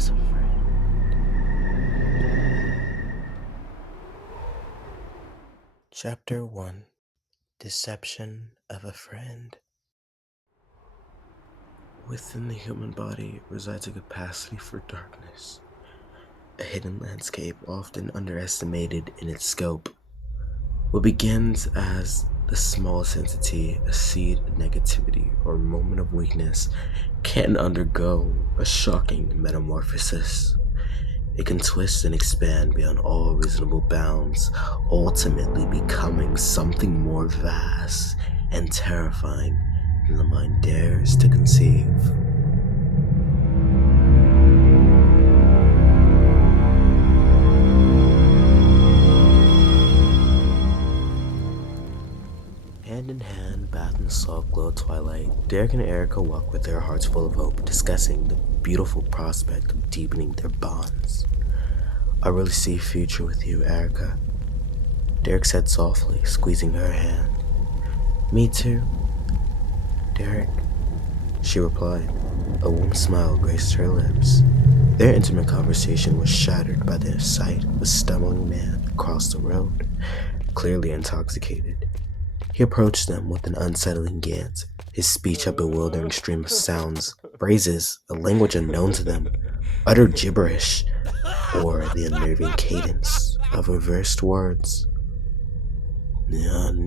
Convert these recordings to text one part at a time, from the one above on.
as a friend. Chapter 1: Deception of a Friend. Within the human body resides a capacity for darkness, a hidden landscape often underestimated in its scope. What begins as the smallest entity, a seed of negativity or moment of weakness, can undergo a shocking metamorphosis. It can twist and expand beyond all reasonable bounds, ultimately becoming something more vast and terrifying than the mind dares to conceive. Hand in hand, bathed in the soft glow of twilight, Derek and Erica walk with their hearts full of hope, discussing the beautiful prospect of deepening their bonds. "I really see a future with you, Erica," Derek said softly, squeezing her hand. "Me too, Derek," she replied. A warm smile graced her lips. Their intimate conversation was shattered by the sight of a stumbling man across the road, clearly intoxicated. He approached them with an unsettling glance, his speech a bewildering stream of sounds, phrases, a language unknown to them, utter gibberish, or the unnerving cadence of reversed words. Yeah,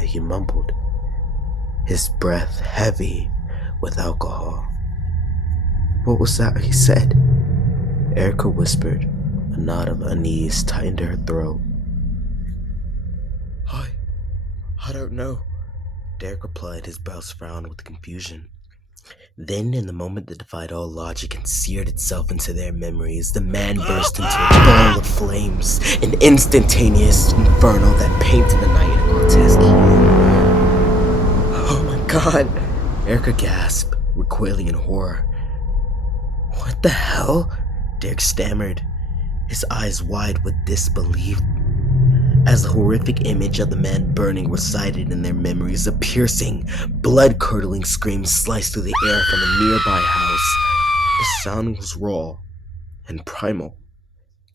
he mumbled, his breath heavy with alcohol. "What was that he said?" Erica whispered. A knot of unease tightened her throat. I don't know," Derek replied, his brows frowned with confusion. Then, in the moment that defied all logic and seared itself into their memories, the man burst into a ball of flames, an instantaneous inferno that painted the night in a grotesque hue. "Oh my god," Erica gasped, recoiling in horror. "What the hell?" Derek stammered, his eyes wide with disbelief. As the horrific image of the man burning resided in their memories, a piercing, blood-curdling scream sliced through the air from a nearby house. The sound was raw and primal,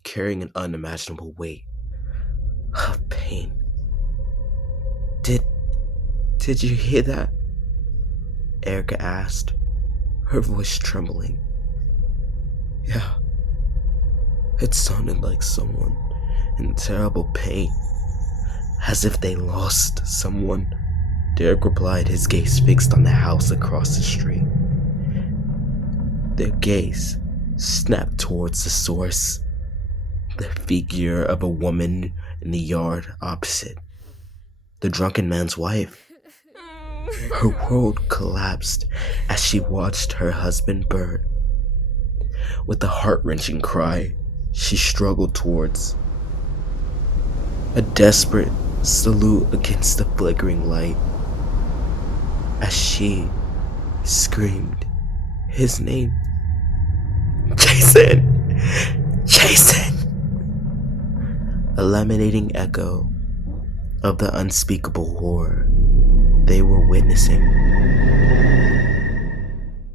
carrying an unimaginable weight of pain. Did you hear that?" Erica asked, her voice trembling. "Yeah, it sounded like someone in terrible pain, as if they lost someone," Derek replied, his gaze fixed on the house across the street. Their gaze snapped towards the source, the figure of a woman in the yard opposite, the drunken man's wife. Her world collapsed as she watched her husband burn. With a heart-wrenching cry, she struggled towards a desperate salute against the flickering light. As she screamed his name, "Jason! Jason!" A laminating echo of the unspeakable horror they were witnessing.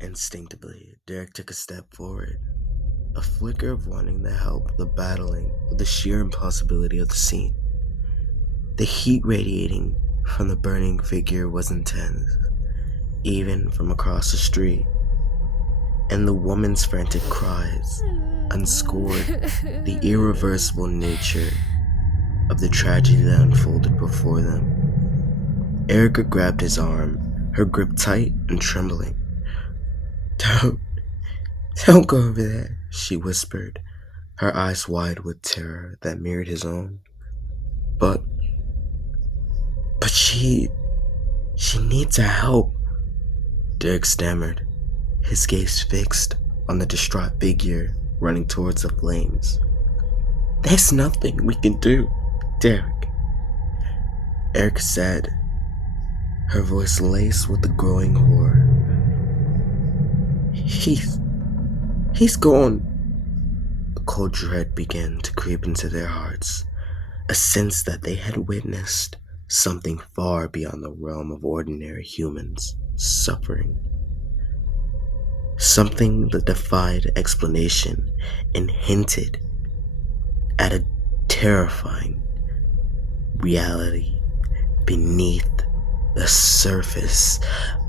Instinctively, Derek took a step forward, a flicker of wanting to help, the battling with the sheer impossibility of the scene. The heat radiating from the burning figure was intense, even from across the street, and the woman's frantic cries underscored the irreversible nature of the tragedy that unfolded before them. Erica grabbed his arm, her grip tight and trembling. Don't go over there," she whispered, her eyes wide with terror that mirrored his own. But she needs our help," Derek stammered, his gaze fixed on the distraught figure running towards the flames. "There's nothing we can do, Derek," Erica said, her voice laced with the growing horror. He's gone." A cold dread began to creep into their hearts, a sense that they had witnessed something far beyond the realm of ordinary humans suffering, something that defied explanation and hinted at a terrifying reality beneath the surface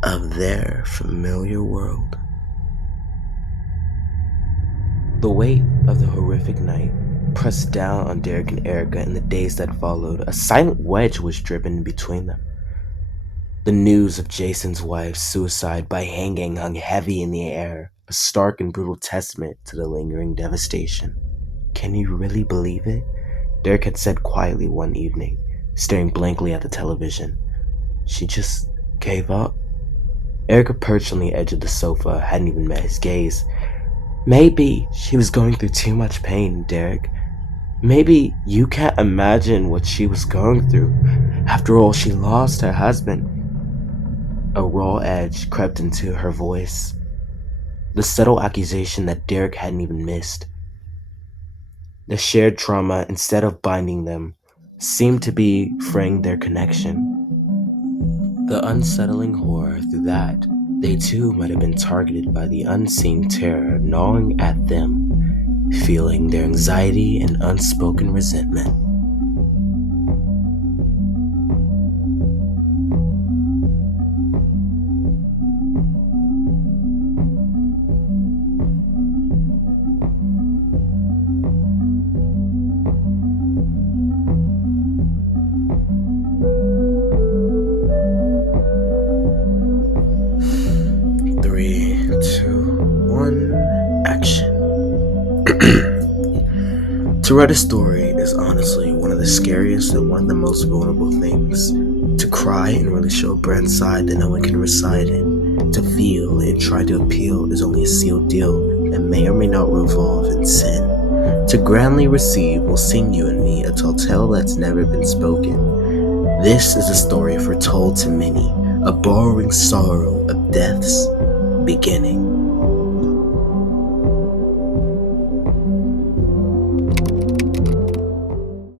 of their familiar world. The weight of the horrific night pressed down on Derek and Erica in the days that followed. A silent wedge was driven in between them. The news of Jason's wife's suicide by hanging hung heavy in the air, a stark and brutal testament to the lingering devastation. "Can you really believe it?" Derek had said quietly one evening, staring blankly at the television. "She just gave up." Erica, perched on the edge of the sofa, hadn't even met his gaze. "Maybe she was going through too much pain, Derek. Maybe you can't imagine what she was going through. After all, she lost her husband." A raw edge crept into her voice, the subtle accusation that Derek hadn't even missed. The shared trauma, instead of binding them, seemed to be fraying their connection. The unsettling horror through that they too might have been targeted by the unseen terror gnawing at them, feeling their anxiety and unspoken resentment. Three, two, one, action. To write a story is honestly one of the scariest and one of the most vulnerable things. To cry and really show a brand side that no one can reside in. To feel and try to appeal is only a sealed deal that may or may not revolve in sin. To grandly receive will sing you and me a tall tale that's never been spoken. This is a story foretold to many, a borrowing sorrow of death's beginning.